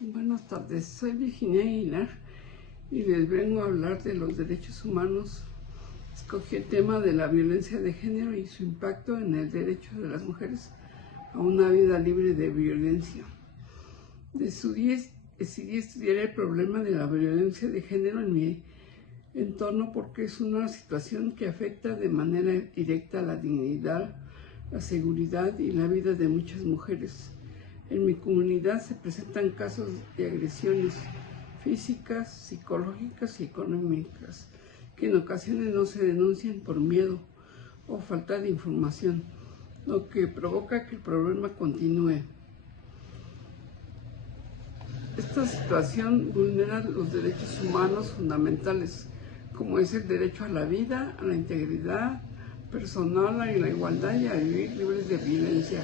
Buenas tardes, soy Virginia Aguilar y les vengo a hablar de los derechos humanos. Escogí el tema de la violencia de género y su impacto en el derecho de las mujeres a una vida libre de violencia. Decidí estudiar el problema de la violencia de género en mi entorno porque es una situación que afecta de manera directa la dignidad, la seguridad y la vida de muchas mujeres. En mi comunidad se presentan casos de agresiones físicas, psicológicas y económicas que en ocasiones no se denuncian por miedo o falta de información, lo que provoca que el problema continúe. Esta situación vulnera los derechos humanos fundamentales, como es el derecho a la vida, a la integridad personal, a la igualdad y a vivir libres de violencia,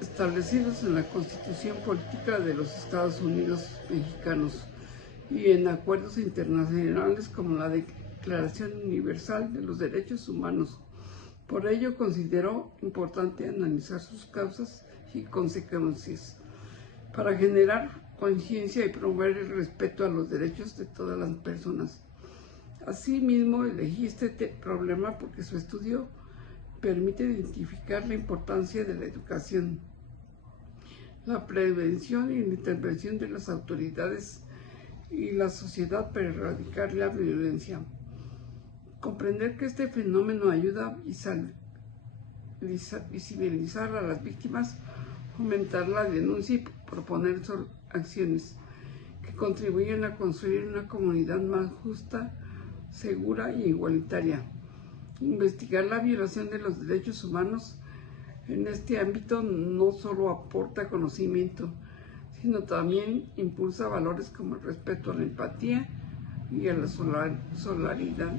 establecidos en la Constitución Política de los Estados Unidos Mexicanos y en acuerdos internacionales como la Declaración Universal de los Derechos Humanos. Por ello, considero importante analizar sus causas y consecuencias para generar conciencia y promover el respeto a los derechos de todas las personas. Asimismo, elegí este problema porque su estudio permite identificar la importancia de la educación, la prevención y la intervención de las autoridades y la sociedad para erradicar la violencia. Comprender que este fenómeno ayuda a visibilizar a las víctimas, fomentar la denuncia y proponer acciones que contribuyen a construir una comunidad más justa, segura y igualitaria. Investigar la violación de los derechos humanos en este ámbito no solo aporta conocimiento, sino también impulsa valores como el respeto a la empatía y a la solidaridad,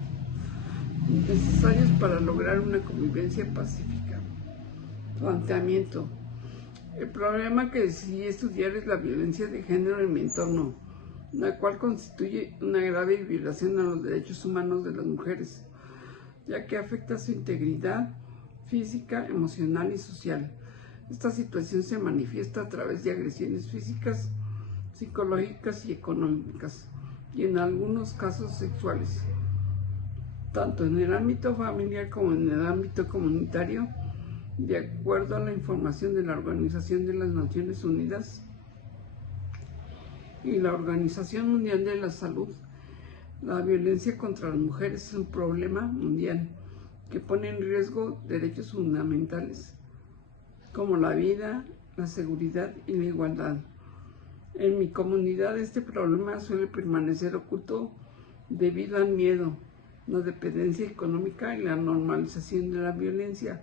necesarios para lograr una convivencia pacífica. Planteamiento. El problema que decidí estudiar es la violencia de género en mi entorno, la cual constituye una grave violación a los derechos humanos de las mujeres, ya que afecta su integridad física, emocional y social. Esta situación se manifiesta a través de agresiones físicas, psicológicas y económicas, y en algunos casos sexuales, tanto en el ámbito familiar como en el ámbito comunitario. De acuerdo a la información de la Organización de las Naciones Unidas y la Organización Mundial de la Salud, la violencia contra las mujeres es un problema mundial que pone en riesgo derechos fundamentales como la vida, la seguridad y la igualdad. En mi comunidad este problema suele permanecer oculto debido al miedo, la dependencia económica y la normalización de la violencia,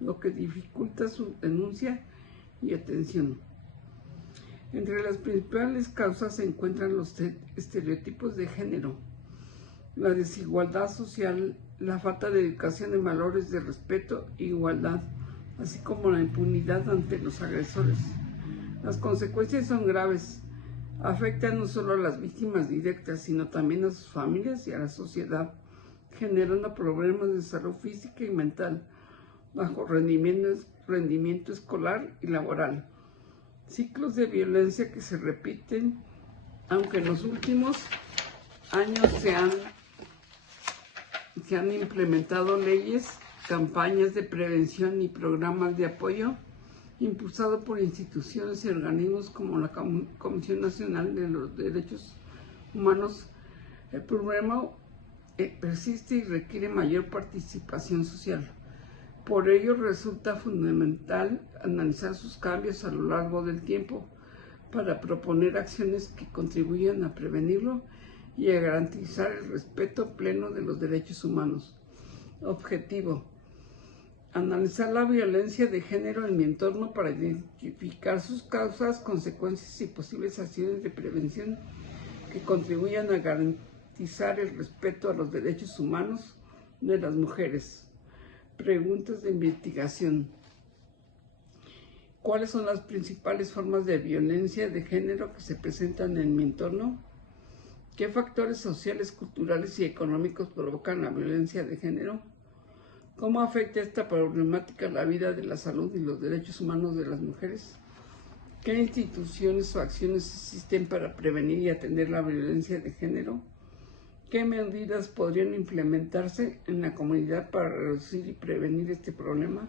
lo que dificulta su denuncia y atención. Entre las principales causas se encuentran los estereotipos de género, la desigualdad social, la falta de educación en valores de respeto e igualdad, así como la impunidad ante los agresores. Las consecuencias son graves, afectan no solo a las víctimas directas, sino también a sus familias y a la sociedad, generando problemas de salud física y mental, bajo rendimiento escolar y laboral. Ciclos de violencia que se repiten, aunque en los últimos años se han implementado leyes, campañas de prevención y programas de apoyo impulsados por instituciones y organismos como la Comisión Nacional de los Derechos Humanos. El problema persiste y requiere mayor participación social. Por ello resulta fundamental analizar sus cambios a lo largo del tiempo para proponer acciones que contribuyan a prevenirlo y a garantizar el respeto pleno de los derechos humanos. Objetivo: analizar la violencia de género en mi entorno para identificar sus causas, consecuencias y posibles acciones de prevención que contribuyan a garantizar el respeto a los derechos humanos de las mujeres. Preguntas de investigación. ¿Cuáles son las principales formas de violencia de género que se presentan en mi entorno? ¿Qué factores sociales, culturales y económicos provocan la violencia de género? ¿Cómo afecta esta problemática la vida de la salud y los derechos humanos de las mujeres? ¿Qué instituciones o acciones existen para prevenir y atender la violencia de género? ¿Qué medidas podrían implementarse en la comunidad para reducir y prevenir este problema?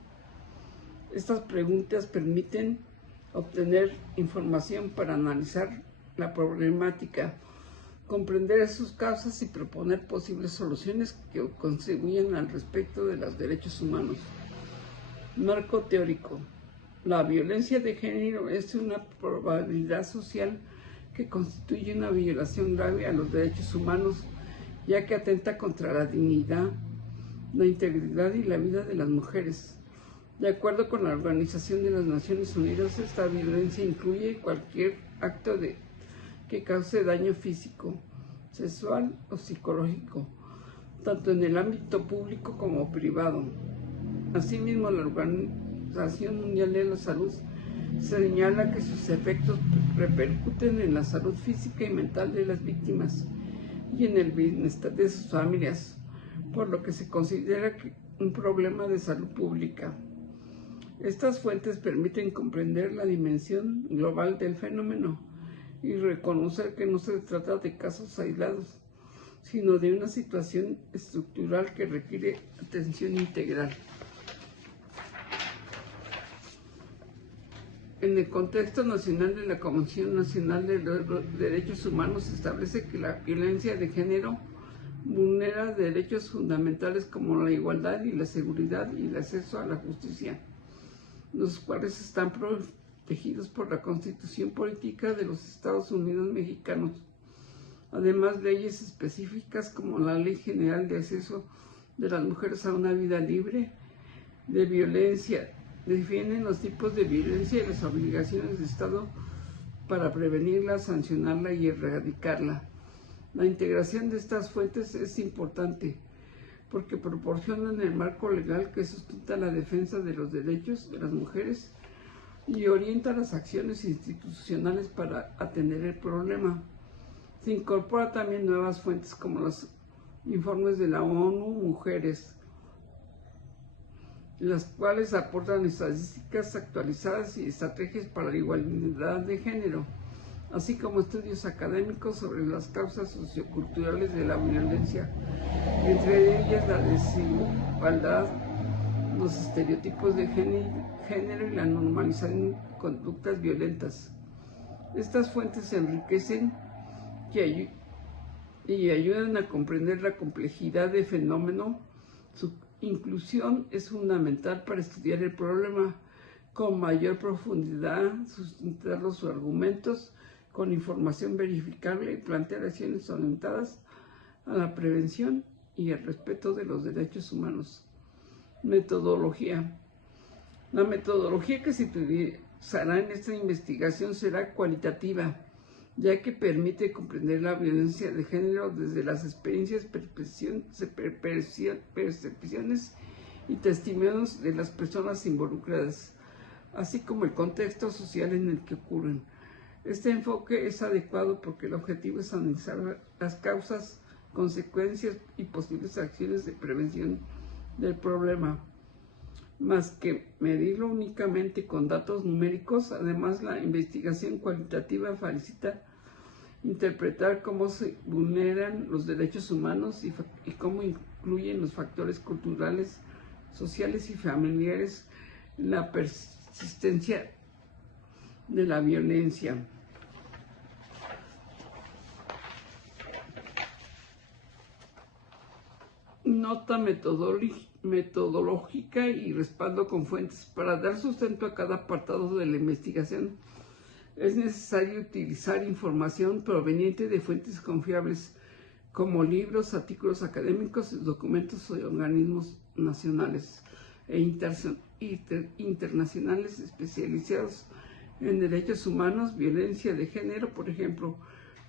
Estas preguntas permiten obtener información para analizar la problemática, comprender sus causas y proponer posibles soluciones que contribuyan al respeto de los derechos humanos. Marco teórico. La violencia de género es una probabilidad social que constituye una violación grave a los derechos humanos, ya que atenta contra la dignidad, la integridad y la vida de las mujeres. De acuerdo con la Organización de las Naciones Unidas, esta violencia incluye cualquier acto que cause daño físico, sexual o psicológico, tanto en el ámbito público como privado. Asimismo, la Organización Mundial de la Salud señala que sus efectos repercuten en la salud física y mental de las víctimas y en el bienestar de sus familias, por lo que se considera un problema de salud pública. Estas fuentes permiten comprender la dimensión global del fenómeno y reconocer que no se trata de casos aislados, sino de una situación estructural que requiere atención integral. En el contexto nacional de la Comisión Nacional de los Derechos Humanos se establece que la violencia de género vulnera derechos fundamentales como la igualdad y la seguridad y el acceso a la justicia, los cuales están protegidos por la Constitución Política de los Estados Unidos Mexicanos. Además, leyes específicas como la Ley General de Acceso de las Mujeres a una Vida Libre de Violencia definen los tipos de violencia y las obligaciones del Estado para prevenirla, sancionarla y erradicarla. La integración de estas fuentes es importante porque proporcionan el marco legal que sustenta la defensa de los derechos de las mujeres y orienta las acciones institucionales para atender el problema. Se incorporan también nuevas fuentes como los informes de la ONU Mujeres, las cuales aportan estadísticas actualizadas y estrategias para la igualdad de género, así como estudios académicos sobre las causas socioculturales de la violencia, entre ellas la desigualdad, los estereotipos de género y la normalización de conductas violentas. Estas fuentes enriquecen y ayudan a comprender la complejidad del fenómeno. Su inclusión es fundamental para estudiar el problema con mayor profundidad, sustentar los argumentos con información verificable y plantear acciones orientadas a la prevención y el respeto de los derechos humanos. Metodología. La metodología que se utilizará en esta investigación será cualitativa, ya que permite comprender la violencia de género desde las experiencias, percepciones y testimonios de las personas involucradas, así como el contexto social en el que ocurren. Este enfoque es adecuado porque el objetivo es analizar las causas, consecuencias y posibles acciones de prevención del problema, más que medirlo únicamente con datos numéricos. Además, la investigación cualitativa facilita interpretar cómo se vulneran los derechos humanos y cómo incluyen los factores culturales, sociales y familiares en la persistencia de la violencia. Nota metodológica y respaldo con fuentes. Para dar sustento a cada apartado de la investigación, es necesario utilizar información proveniente de fuentes confiables, como libros, artículos académicos, documentos de organismos nacionales e internacionales especializados en derechos humanos, violencia de género. Por ejemplo,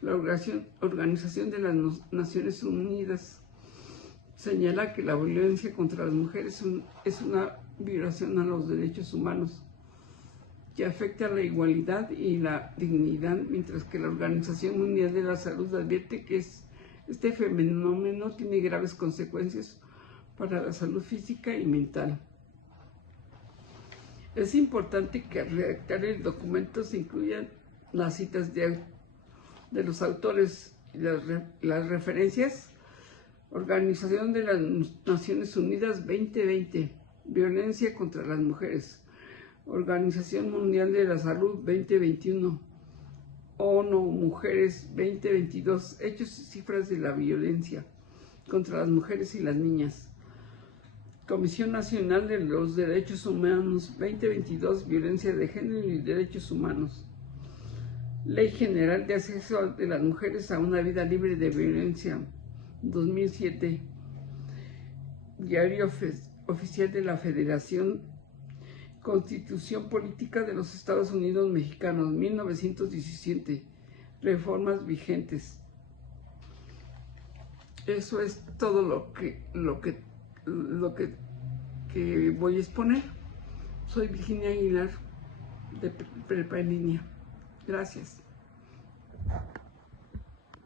la Organización de las Naciones Unidas señala que la violencia contra las mujeres es una violación a los derechos humanos que afecta a la igualdad y la dignidad, mientras que la Organización Mundial de la Salud advierte que este fenómeno tiene graves consecuencias para la salud física y mental. Es importante que al redactar el documento se incluyan las citas de los autores y las referencias. Organización de las Naciones Unidas 2020, violencia contra las mujeres. Organización Mundial de la Salud 2021, ONU Mujeres 2022, hechos y cifras de la violencia contra las mujeres y las niñas. Comisión Nacional de los Derechos Humanos 2022, violencia de género y derechos humanos. Ley General de Acceso de las Mujeres a una vida libre de violencia 2007. Diario Oficial de la Federación. Constitución Política de los Estados Unidos Mexicanos 1917. Reformas vigentes. Eso es todo lo que voy a exponer. Soy Virginia Aguilar, de Prepa en Línea. Gracias.